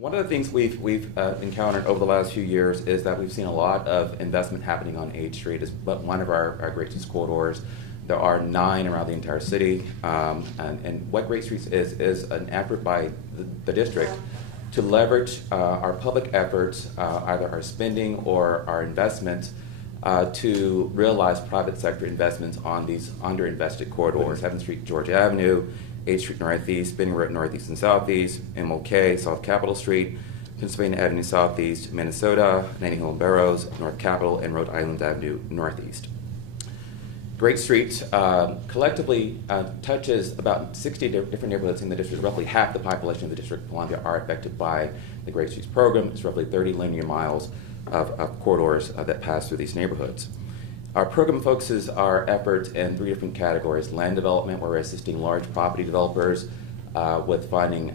One of the things we've encountered over the last few years is that we've seen a lot of investment happening on 8th Street. It's but one of our Great Streets corridors. There are 9 around the entire city, and what Great Streets is an effort by the district to leverage our public efforts, either our spending or our investments, to realize private sector investments on these underinvested corridors: 7th Street, Georgia Avenue, 8th Street Northeast, Spinning Road Northeast and Southeast, MLK, South Capitol Street, Pennsylvania Avenue Southeast, Minnesota, Nanny Hill and Barrows, North Capitol, and Rhode Island Avenue Northeast. Great Street collectively touches about 60 different neighborhoods in the district. Roughly half the population of the District of Columbia are affected by the Great Streets program. It's roughly 30 linear miles of corridors that pass through these neighborhoods. Our program focuses our efforts in 3 different categories: land development, where we're assisting large property developers with finding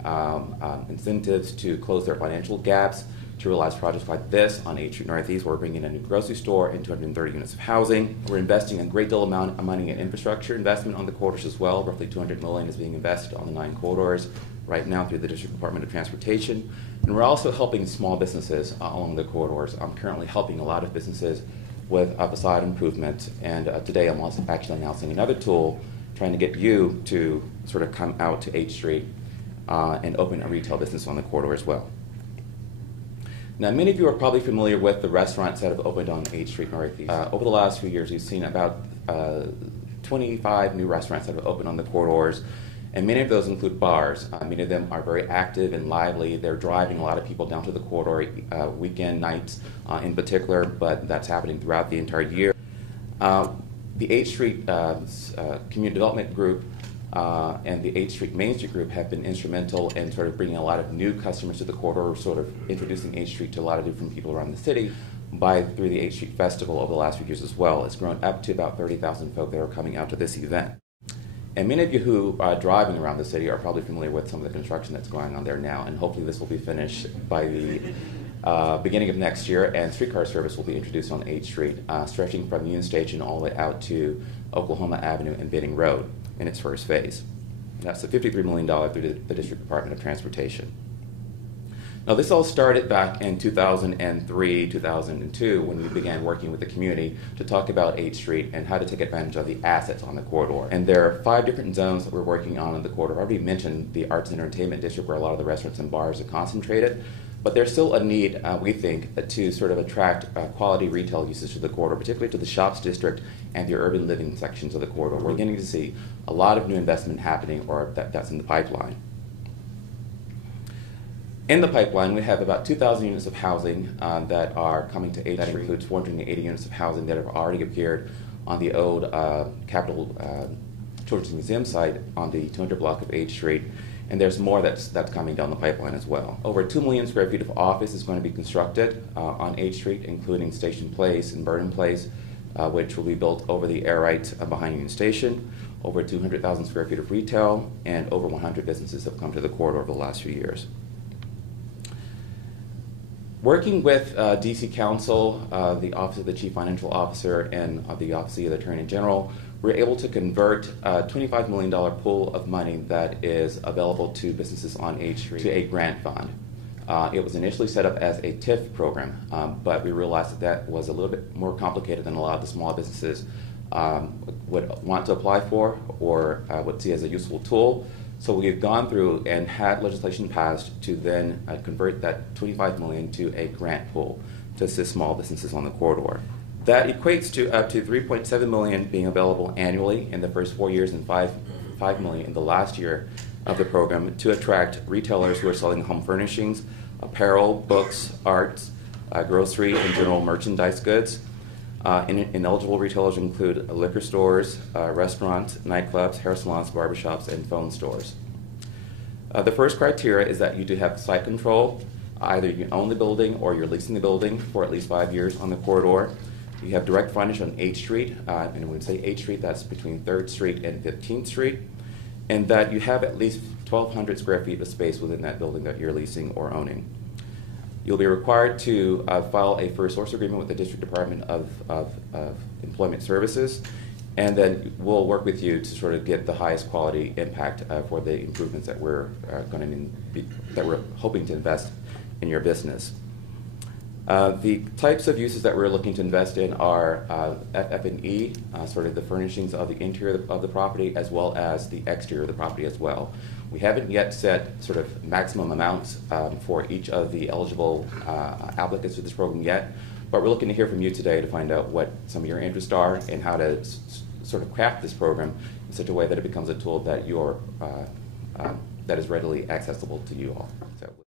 incentives to close their financial gaps to realize projects like this on 8th Street Northeast, where we're bringing in a new grocery store and 230 units of housing. We're investing a great deal amount of money in infrastructure investment on the corridors as well. Roughly $200 million is being invested on the 9 corridors right now through the District Department of Transportation. And we're also helping small businesses along the corridors. I'm currently helping a lot of businesses with facade improvement, and today I'm also actually announcing another tool trying to get you to sort of come out to 8th Street and open a retail business on the corridor as well. Now, many of you are probably familiar with the restaurants that have opened on 8th Street Northeast. Over the last few years, we've seen about 25 new restaurants that have opened on the corridors, and many of those include bars. Many of them are very active and lively. They're driving a lot of people down to the corridor weekend nights in particular, but that's happening throughout the entire year. The 8th Street Community Development Group and the 8th Street Main Street Group have been instrumental in sort of bringing a lot of new customers to the corridor, sort of introducing 8th Street to a lot of different people around the city through the 8th Street Festival over the last few years as well. It's grown up to about 30,000 folk that are coming out to this event. And many of you who are driving around the city are probably familiar with some of the construction that's going on there now, and hopefully this will be finished by the beginning of next year, and streetcar service will be introduced on 8th Street, stretching from Union Station all the way out to Oklahoma Avenue and Benning Road in its first phase. That's the $53 million through the District Department of Transportation. Now, this all started back in 2003, 2002, when we began working with the community to talk about 8th Street and how to take advantage of the assets on the corridor. And there are 5 different zones that we're working on in the corridor. I already mentioned the Arts and Entertainment District, where a lot of the restaurants and bars are concentrated. But there's still a need, we think, to sort of attract quality retail usage to the corridor, particularly to the shops district and the urban living sections of the corridor. We're beginning to see a lot of new investment happening, or that's in the pipeline. In the pipeline, we have about 2,000 units of housing that are coming to 8th Street. That includes 480 units of housing that have already appeared on the old Capitol Children's Museum site on the 200 block of 8th Street. And there's more that's coming down the pipeline as well. Over 2 million square feet of office is going to be constructed on 8th Street, including Station Place and Burden Place, which will be built over the air right behind Union Station. Over 200,000 square feet of retail, and over 100 businesses have come to the corridor over the last few years. Working with DC Council, the Office of the Chief Financial Officer, and the Office of the Attorney General, we're able to convert a $25 million pool of money that is available to businesses on 8th Street to a grant fund. It was initially set up as a TIF program, but we realized that was a little bit more complicated than a lot of the small businesses would want to apply for or would see as a useful tool. So we've gone through and had legislation passed to then convert that $25 million to a grant pool to assist small businesses on the corridor. That equates to up to $3.7 million being available annually in the first 4 years and $5 million in the last year of the program to attract retailers who are selling home furnishings, apparel, books, arts, grocery, and general merchandise goods. Ineligible retailers include liquor stores, restaurants, nightclubs, hair salons, barbershops, and phone stores. The first criteria is that you do have site control. Either you own the building or you're leasing the building for at least 5 years on the corridor. You have direct frontage on 8th Street, and when we say 8th Street, that's between 3rd Street and 15th Street, and that you have at least 1,200 square feet of space within that building that you're leasing or owning. You'll be required to file a first source agreement with the District Department of Employment Services, And then we'll work with you to sort of get the highest quality impact for the improvements that we're hoping to invest in your business. The types of uses that we're looking to invest in are F&E, sort of the furnishings of the interior of the property, as well as the exterior of the property as well. We haven't yet set sort of maximum amounts for each of the eligible applicants to this program yet, but we're looking to hear from you today to find out what some of your interests are and how to sort of craft this program in such a way that it becomes a tool that that is readily accessible to you all. So.